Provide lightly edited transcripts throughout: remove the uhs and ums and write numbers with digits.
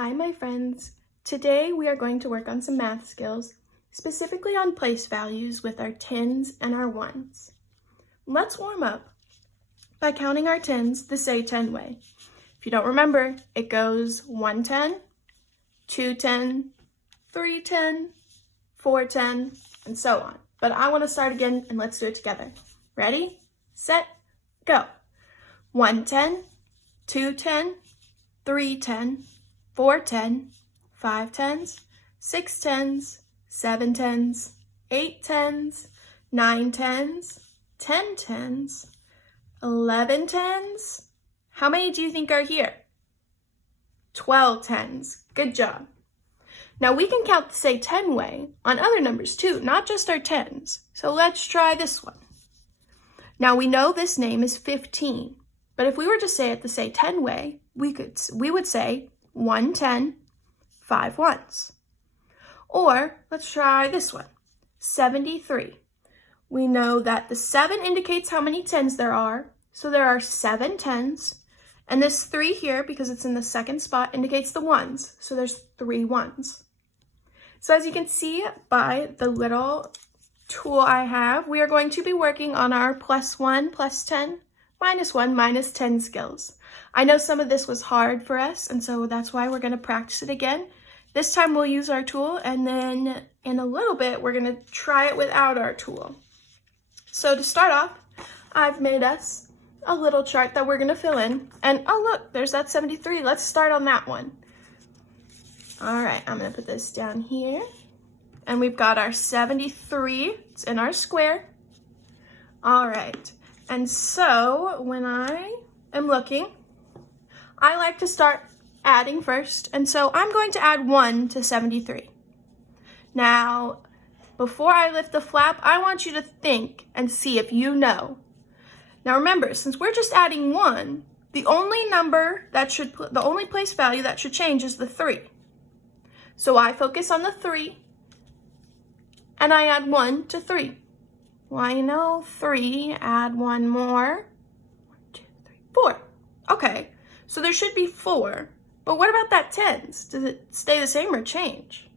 Hi, my friends. Today we are going to work on some math skills, specifically on place values with our tens and our ones. Let's warm up by counting our tens the Say 10 way. If you don't remember, it goes 110, 210, 310, 410, and so on. But I want to start again and let's do it together. Ready, set, go. 110, 210, 310, 410, 5 tens, 6 tens, 7 tens, 8 tens, 9 tens, 10 tens, 11 tens. How many do you think are here? 12 tens. Good job. Now we can count the Say 10 way on other numbers too, not just our tens. So let's try this one. Now we know this name is 15, but if we were to say it the Say 10 way, we would say 110, 5 ones. Or let's try this one, 73. We know that the 7 indicates how many tens there are, so there are 7 tens, and this 3 here, because it's in the second spot, indicates the ones, so there's 3 ones. So as you can see by the little tool I have, we are going to be working on our +1, +10, -1, -10 skills. I know some of this was hard for us, and so that's why we're going to practice it again. This time we'll use our tool, and then in a little bit we're going to try it without our tool. So to start off, I've made us a little chart that we're going to fill in. And oh look, there's that 73. Let's start on that one. All right, I'm going to put this down here. And we've got our 73. It's in our square. All right. And so when I am looking, I like to start adding first. And so I'm going to add 1 to 73. Now, before I lift the flap, I want you to think and see if you know. Now remember, since we're just adding 1, the only place value that should change is the 3. So I focus on the 3, and I add 1 to 3. Well, I know 3, add 1 more. 1, 2, 3, 4. Okay, so there should be 4. But what about that tens? Does it stay the same or change?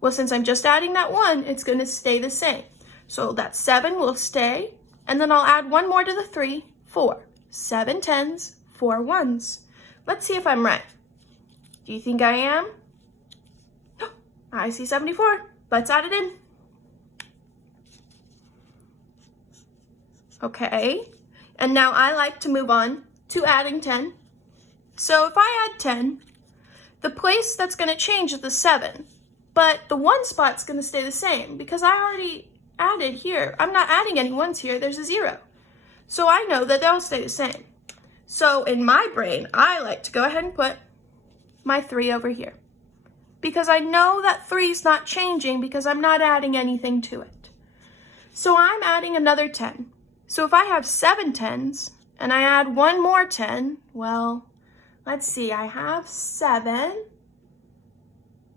Well, since I'm just adding that 1, it's going to stay the same. So that 7 will stay, and then I'll add 1 more to the 3, 4. 7 tens, 4 ones. Let's see if I'm right. Do you think I am? I see 74. Let's add it in. Okay, and now I like to move on to adding 10. So if I add 10, the place that's going to change is the 7, but the 1 spot's going to stay the same because I already added here. I'm not adding any ones here. There's a 0. So I know that they'll stay the same. So in my brain, I like to go ahead and put my 3 over here because I know that 3 is not changing because I'm not adding anything to it. So I'm adding another 10. So if I have 7 tens and I add 1 more 10, well, let's see, I have 7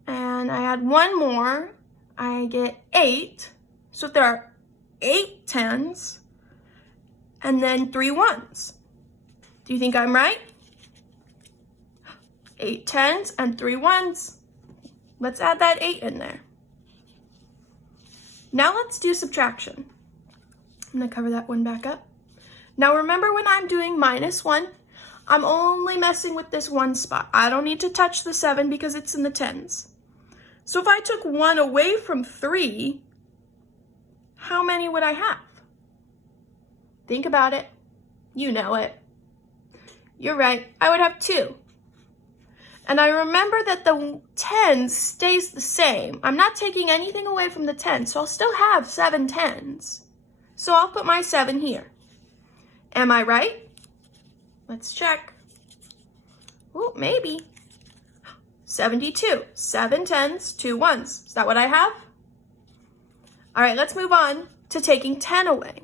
and I add 1 more, I get 8. So if there are 8 tens and then 3 ones. Do you think I'm right? 8 tens and 3 ones. Let's add that 8 in there. Now let's do subtraction. I'm going to cover that one back up. Now remember when I'm doing -1, I'm only messing with this 1 spot. I don't need to touch the 7 because it's in the tens. So if I took 1 away from 3, how many would I have? Think about it. You know it. You're right. I would have 2. And I remember that the tens stays the same. I'm not taking anything away from the 10, so I'll still have 7 tens. So I'll put my 7 here. Am I right? Let's check. Oh, maybe. 72. 7 tens, 2 ones. Is that what I have? All right, let's move on to taking 10 away.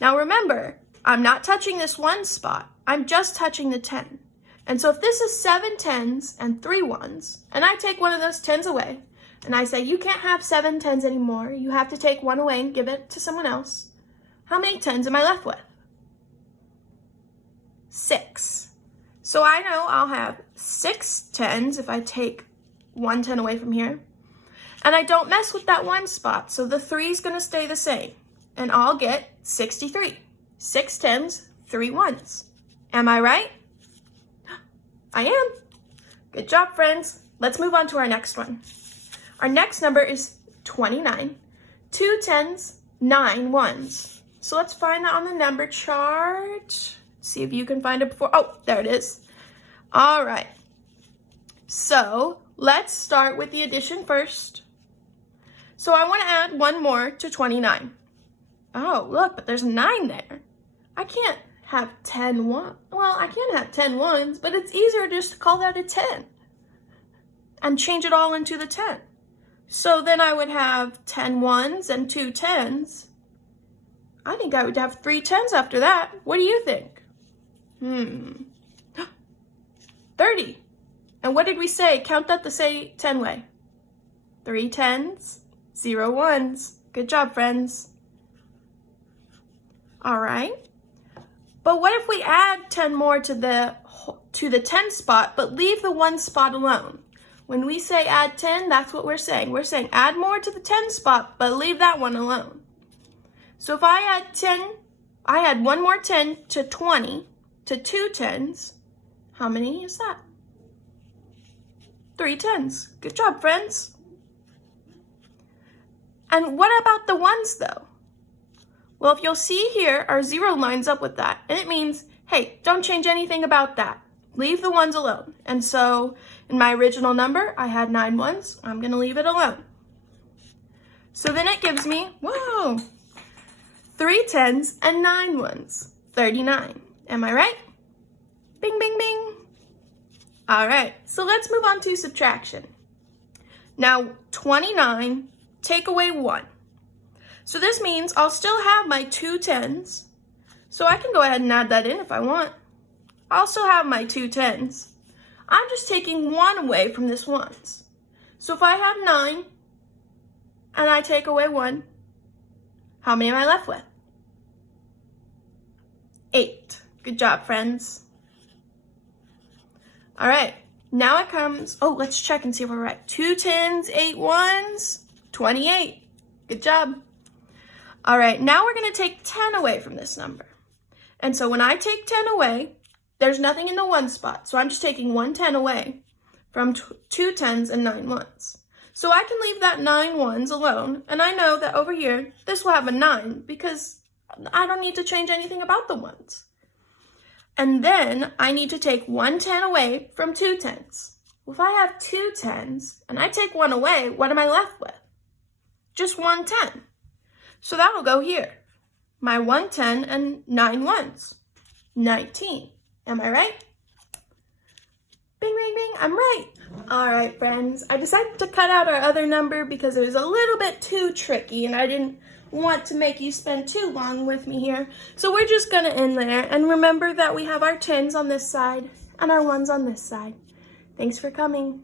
Now remember, I'm not touching this 1 spot. I'm just touching the 10. And so if this is 7 tens and 3 ones, and I take one of those 10s away, and I say, you can't have 7 tens anymore. You have to take 1 away and give it to someone else. How many 10s am I left with? 6. So I know I'll have 6 10s if I take 1 10 away from here. And I don't mess with that 1 spot, so the 3 is going to stay the same. And I'll get 63. 6 10s, 3 1s. Am I right? I am. Good job, friends. Let's move on to our next one. Our next number is 29. 2 10s, 9 1s. So let's find that on the number chart. See if you can find it before. Oh, there it is. All right. So let's start with the addition first. So I want to add 1 more to 29. Oh, look, but there's a 9 there. I can't have 10 1. Well, I can have 10 1s, but it's easier just to call that a 10 and change it all into the 10. So then I would have 10 1s and 2 10s. I think I would have 3 10s after that. What do you think? 30. And what did we say? Count that the say 10 way. 3 10s, 0 1s. Good job, friends. All right. But what if we add 10 more to the 10 spot, but leave the 1 spot alone? When we say add 10, that's what we're saying. We're saying add more to the 10 spot, but leave that one alone. So if I add 10, I add 1 more 10 to 20 to 2 10s. How many is that? 3 10s. Good job, friends. And what about the 1s though? Well, if you'll see here, our 0 lines up with that. And it means, hey, don't change anything about that. Leave the 1s alone. And so in my original number, I had 9 1s. I'm going to leave it alone. So then it gives me, whoa, 3 10s and 9 1s. 39. Am I right? Bing, bing, bing. All right, so let's move on to subtraction. Now, 29, take away 1. So this means I'll still have my 2 10s. So I can go ahead and add that in if I want. I'll still have my 2 10s. I'm just taking 1 away from this 1s. So if I have 9 and I take away 1, how many am I left with? 8. Good job, friends. All right, now it comes, oh, let's check and see if we're right. 2 10s, 8 1s, 28. Good job. All right, now we're going to take 10 away from this number. And so when I take 10 away, there's nothing in the 1 spot. So I'm just taking 1 10 away from 2 10s and 9 1s. So I can leave that 9 1s alone. And I know that over here, this will have a 9 because I don't need to change anything about the 1s. And then I need to take 1 10 away from 2 10s. Well, if I have 2 10s and I take 1 away, what am I left with? Just 1 10. So that'll go here. My 1 10 and 9 1s. 19. Am I right? Bing, bing, bing. I'm right. All right, friends. I decided to cut out our other number because it was a little bit too tricky and I didn't want to make you spend too long with me here. So we're just going to end there. And remember that we have our 10s on this side and our 1s on this side. Thanks for coming.